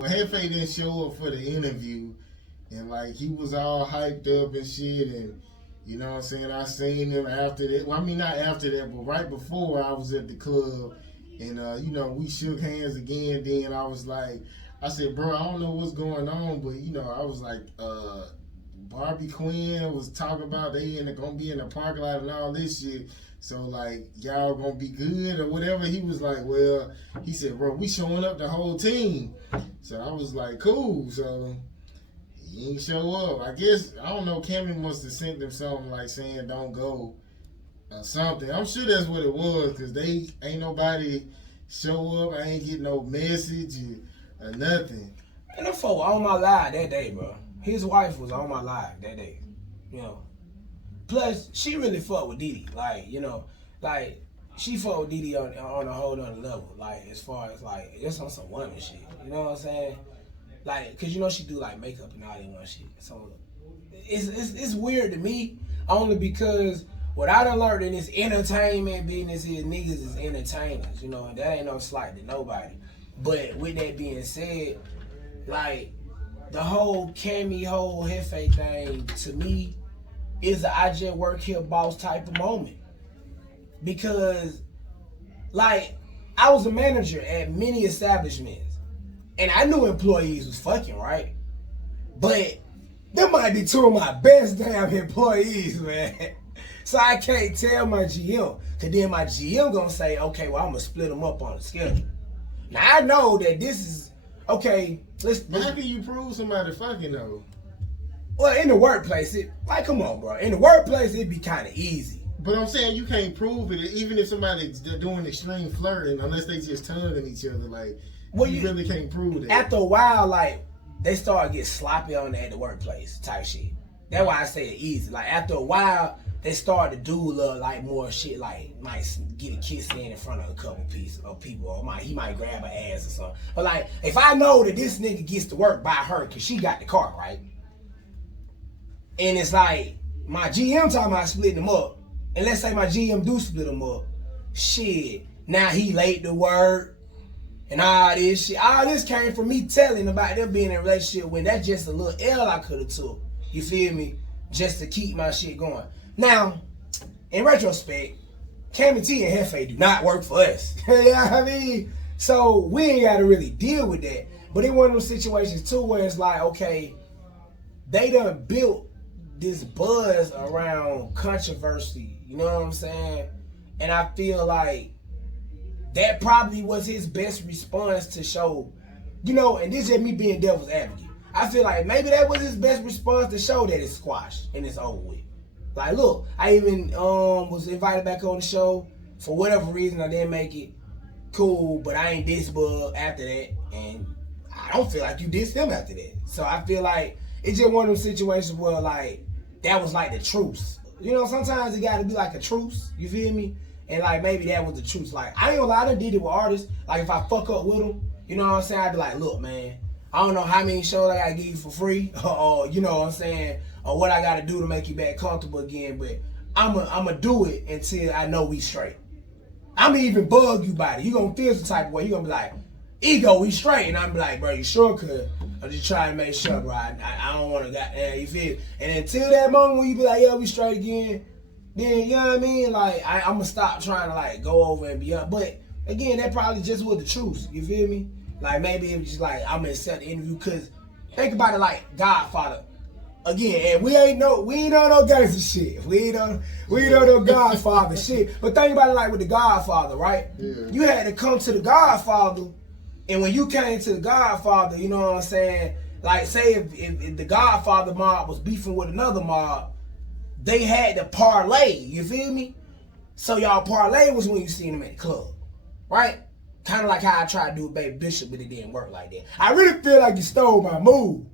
Well, Jefe didn't show up for the interview, and like he was all hyped up and shit, and you know what I'm saying. I seen him after that. Well, I mean not after that, but right before I was at the club, and you know we shook hands again. Then I was like, I said, bro, I don't know what's going on, but you know I was like, Barbie Quinn was talking about gonna be in the parking lot and all this shit. So like y'all gonna be good or whatever. He was like, well, he said, bro, we showing up the whole team. So I was like, cool. So he ain't show up. I guess I don't know. Cammy must have sent them something like saying don't go or something. I'm sure that's what it was because they ain't nobody show up. I ain't get no message or nothing. And them folk on my live that day, bro. His wife was on my live that day, you know. Plus, she really fucked with Didi. Like, you know, like, she fucked with Didi on a whole nother level. Like, as far as, like, it's on some woman shit. You know what I'm saying? Like, because, you know, she do, like, makeup and all that one shit. So, it's weird to me, only because what I done learned in this entertainment business is niggas is entertainers. You know, and that ain't no slight to nobody. But with that being said, like, the whole Cammy, whole Jefe thing, to me, is a I just work here boss type of moment. Because, like, I was a manager at many establishments. And I knew employees was fucking, right? But them might be two of my best damn employees, man. So I can't tell my GM. Because then my GM gonna say, okay, well, I'm gonna split them up on the schedule. Now, I know that this is, okay, But how can you prove somebody fucking though? Well, in the workplace, come on, bro. In the workplace, it'd be kind of easy. But I'm saying you can't prove it, even if somebody's doing extreme flirting, unless they just tonguing each other. Like, well, you really can't prove that. After a while, like, they start getting sloppy on that at the workplace type shit. That's why I say it easy. Like, after a while, they start to do a little, like, more shit, like, might get a kiss in front of a couple people, or he might grab her ass or something. But, like, if I know that this nigga gets to work by her because she got the car, right? And it's like, my GM talking about splitting them up. And let's say my GM do split them up. Shit, now he late to work. And all this shit. All this came from me telling about them being in a relationship when that's just a little L I could have took. You feel me? Just to keep my shit going. Now, in retrospect, Cammy T and Jefe do not work for us. You know what I mean? So we ain't got to really deal with that. But in one of those situations too where it's like, okay, they done built this buzz around controversy, you know what I'm saying? And I feel like that probably was his best response to show, you know, and this is me being devil's advocate. I feel like maybe that was his best response to show that it's squashed and it's over with. Like, look, I even was invited back on the show. For whatever reason, I didn't make it. Cool, but I ain't diss Bug after that, and I don't feel like you dissed him after that. So I feel like it's just one of those situations where, like, that was like the truce. You know, sometimes it gotta be like a truce, you feel me? And like maybe that was the truce. Like, I ain't gonna lie, I done did it with artists. Like, if I fuck up with them, you know what I'm saying? I'd be like, look, man, I don't know how many shows I gotta give you for free, or you know what I'm saying, or what I gotta do to make you back comfortable again, but I'ma do it until I know we straight. I'ma even bug you about it. You gonna feel some type of way. You gonna be like, ego, we straight. And I'm like, bro, you sure could? I'm just trying to make sure, bro. I don't want to you feel? And until that moment when you be like, yeah, we straight again, then, you know what I mean? Like, I'm going to stop trying to, like, go over and beyond. But, again, that probably just was the truth. You feel me? Like, maybe it was just like, I'm going to accept the interview. Because, think about it like Godfather. Again, and we ain't know no gangster shit. We ain't know no Godfather shit. But think about it like with the Godfather, right? Yeah. You had to come to the Godfather. And when you came to the Godfather, you know what I'm saying? Like, say if the Godfather mob was beefing with another mob, they had to parlay, you feel me? So y'all parlay was when you seen them at the club, right? Kind of like how I tried to do with Baby Bishop, but it didn't work like that. I really feel like you stole my move.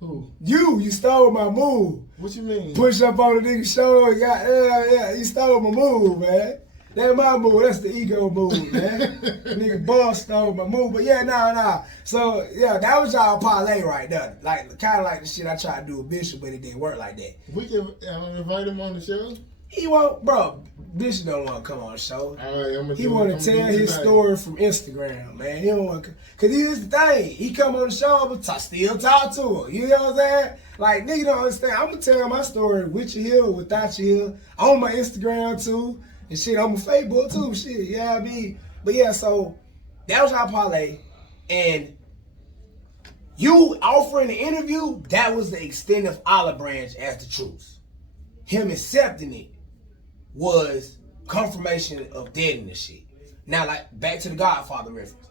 Who? You stole my move. What you mean? Push up on the nigga shoulder, you stole my move, man. That's my move. That's the ego move, man. Nigga boss stole my move. But yeah, nah. So, yeah, that was y'all parlay right there. Like, kind of like the shit I tried to do with Bishop, but it didn't work like that. We can invite him on the show? He won't, bro. Bishop don't want to come on the show. Right, he want to tell his story from Instagram, man. He don't want to, cause here's the thing. He come on the show, but still talk to him. You know what I'm saying? Like, nigga don't understand. I'm gonna tell my story with you here or without you here. On my Instagram too, and shit. On my Facebook too, shit. Yeah, I mean, but yeah. So that was our parlay, and you offering the interview. That was the extent of olive branch as the truth. Him accepting it was confirmation of dead in the shit. Now, like, back to the Godfather reference.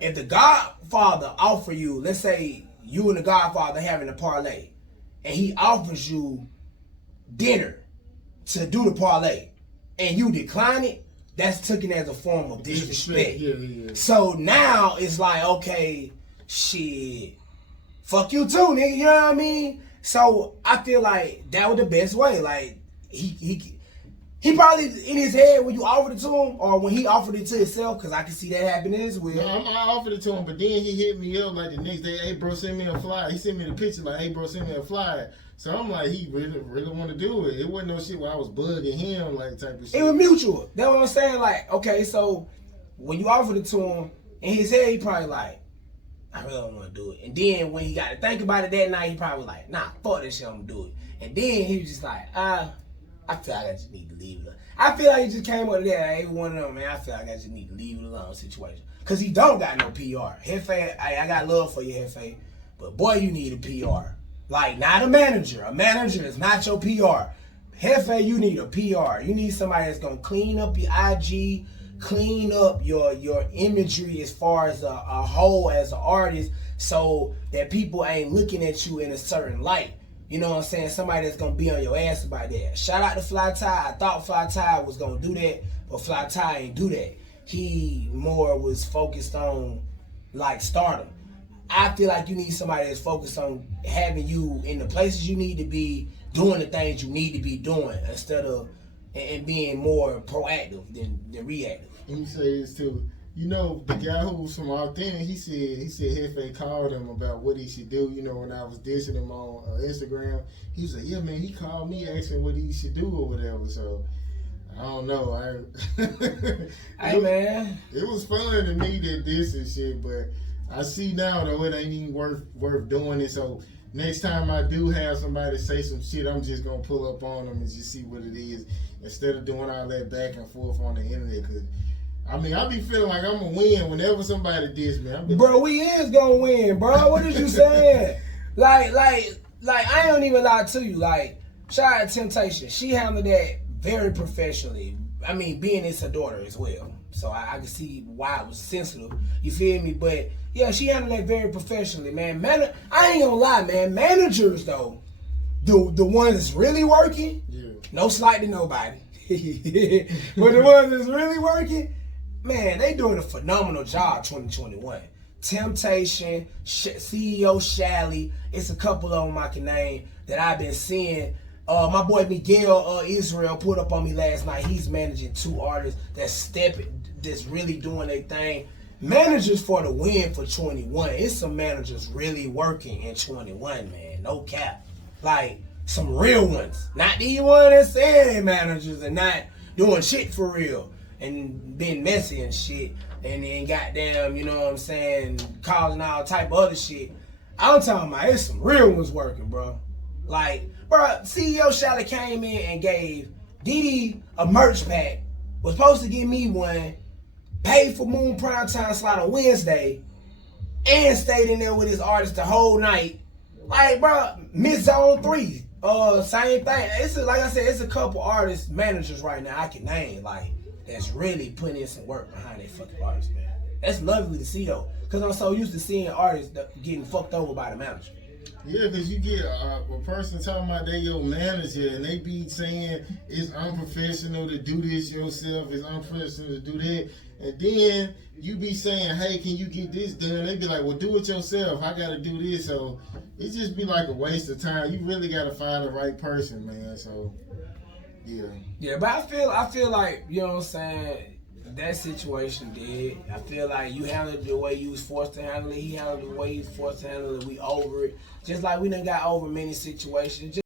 If the Godfather offer you, let's say you and the Godfather having a parlay, and he offers you dinner to do the parlay, and you decline it, that's taken as a form of disrespect. Yeah. So now it's like, okay, shit, fuck you too, nigga, you know what I mean? So I feel like that was the best way. Like, he probably in his head when you offered it to him, or when he offered it to himself, because I can see that happening as well. No, I offered it to him, but then he hit me up like the next day. Hey, bro, send me a flyer. He sent me the picture like, hey, bro, send me a flyer. So I'm like, he really want to do it. It wasn't no shit where I was bugging him, like, type of shit. It was mutual. That's what I'm saying. Like, okay, so when you offered it to him, in his head, he probably like, I really don't want to do it. And then when he got to think about it that night, he probably like, nah, fuck this shit, I'm going to do it. And then he was just like, I feel like I just need to leave it alone. I feel like he just came up with that. I ain't one of them, man. I feel like I just need to leave it alone situation. Because he don't got no PR. Jefe, I got love for you, Jefe. But boy, you need a PR. Like, not a manager. A manager is not your PR. Jefe, you need a PR. You need somebody that's going to clean up your IG, clean up your imagery as far as a whole as an artist, so that people ain't looking at you in a certain light. You know what I'm saying? Somebody that's going to be on your ass about that. Shout out to Fly Ty. I thought Fly Ty was going to do that, but Fly Ty ain't do that. He more was focused on, like, stardom. I feel like you need somebody that's focused on having you in the places you need to be, doing the things you need to be doing, instead of and being more proactive than reactive. Let me say this too. You know, the guy who was from Authentic, he said Jefe called him about what he should do. You know, when I was dissing him on Instagram, he was like, yeah, man, he called me asking what he should do or whatever. So, I don't know. Hey, man. It was fun to me that this and shit, but I see now, though, it ain't even worth doing it. So, next time I do have somebody say some shit, I'm just going to pull up on them and just see what it is, instead of doing all that back and forth on the internet. Cause I mean, I be feeling like I'm going to win whenever somebody diss me. Bro, we is going to win, bro. What is you saying? like, I don't even lie to you. Like, shout out to Temptation. She handled that very professionally. I mean, being it's her daughter as well. So I can see why it was sensitive. You feel me? But, yeah, she handled that very professionally, man. I ain't going to lie, man. Managers, though, the ones that's really working, no slight to nobody. But the ones that's really working, man, they doing a phenomenal job 2021. Temptation, CEO Shally, it's a couple of them I can name that I've been seeing. My boy Miguel Israel put up on me last night. He's managing 2 artists that's really doing their thing. Managers for the win for 21. It's some managers really working in 21, man. No cap. Like, some real ones. Not these ones that say they managers and not doing shit for real. And being messy and shit, and then goddamn, you know what I'm saying, causing all type of other shit. I'm talking about it's some real ones working, bro. Like, bro, CEO Shally came in and gave Didi a merch pack, was supposed to give me one, paid for Moon Primetime slot on Wednesday, and stayed in there with his artist the whole night. Like, bro, Miss Zone 3, same thing. It's like I said, it's a couple artists, managers right now I can name, like, that's really putting in some work behind that fucking artist, man. That's lovely to see, though, because I'm so used to seeing artists getting fucked over by the manager. Yeah, because you get a person talking about they your manager, and they be saying it's unprofessional to do this yourself, it's unprofessional to do that, and then you be saying, hey, can you get this done? They be like, well, do it yourself. I got to do this. So it just be like a waste of time. You really got to find the right person, man. So... Yeah, but I feel like, you know what I'm saying, that situation did. I feel like you handled it the way you was forced to handle it. He handled it the way he was forced to handle it. We over it. Just like we done got over many situations.